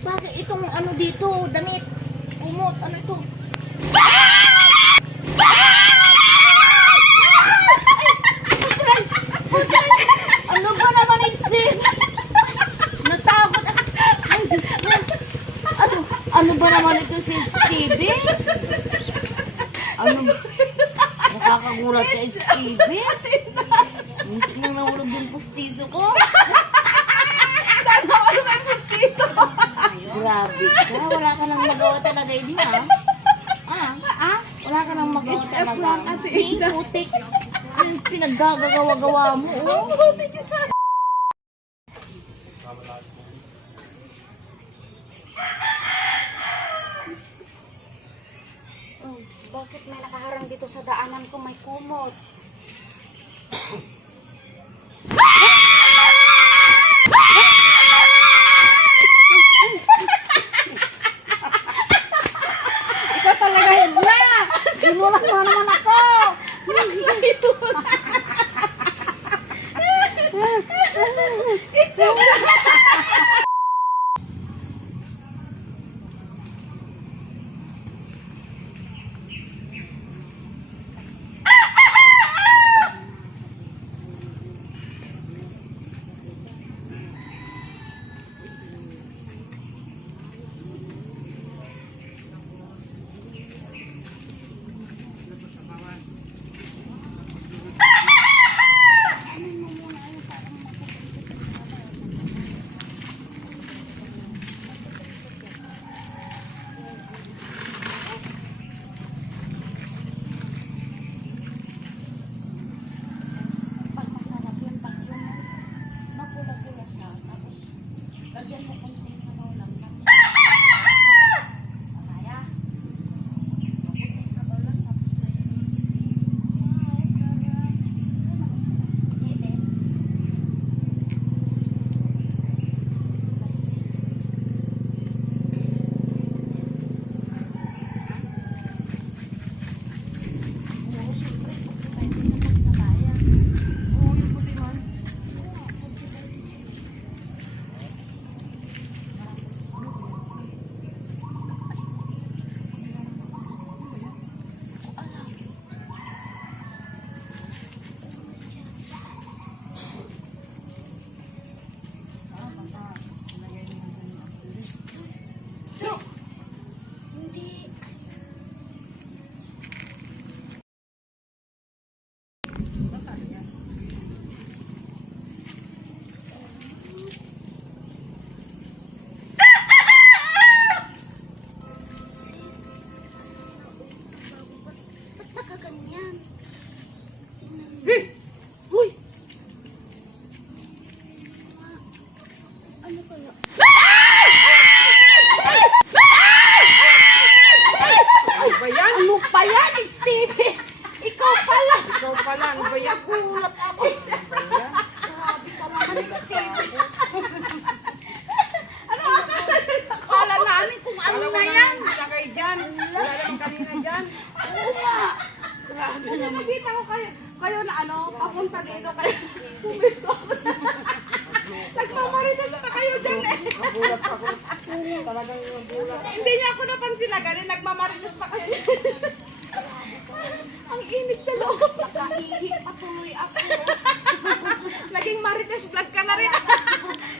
Bakit itong ano dito, damit? Umot, ano ito? Ano ba naman isip? Natakot. Ano, ano ba naman ito si Stevie? Ano? Nakakagulat ka, Stevie? Muntik nang nahulog yung pustiso ko. Sana all may pustiso. Grabe ka. Wala ka nang magawa talaga, hindi ha? Ah, Ah? wala ka nang magawa It's talaga. prank, Ate Hindi, Ida. putik. Yung pinaggagawa-gawa mo, oh. Oh, bakit may nakaharang dito sa daanan ko may kumot? Ikaw talaga yun na! Ginulat mo naman ako! Pag masarap yun, pag yun, mapula-pula siya. Tapos, lagyan mo konting sabaw lang. Tapos, Kaya? Konting sabaw lang, tapos lagyan mo yung isi. Wow, sarap. Hindi. Oo, syempre, pagkakain sa pagsabayan. Oo, yung puti man. Hindi. Ba't nakaganyan? Uy! Ano kaya? Ano ba yan? Ano pa yan, Stevie? Ikaw pala. Ikaw pala, ano ba yan? Gulat ako. Ano ba yan? Grabe ka naman, Stevie. Ano Kala namin kung ano Alam mo na na yan. Hindi ka kayo dyan. Wala naman kanina dyan. Oo nga. Grabe. Nakita ko kayo, kayo na ano, papunta dito kayo. Pumisto ako. Nagmamarites pa kayo dyan eh. Nagulat ako. Talagang nagulat. Hindi niya ako napansin na ganun. Nagmamarites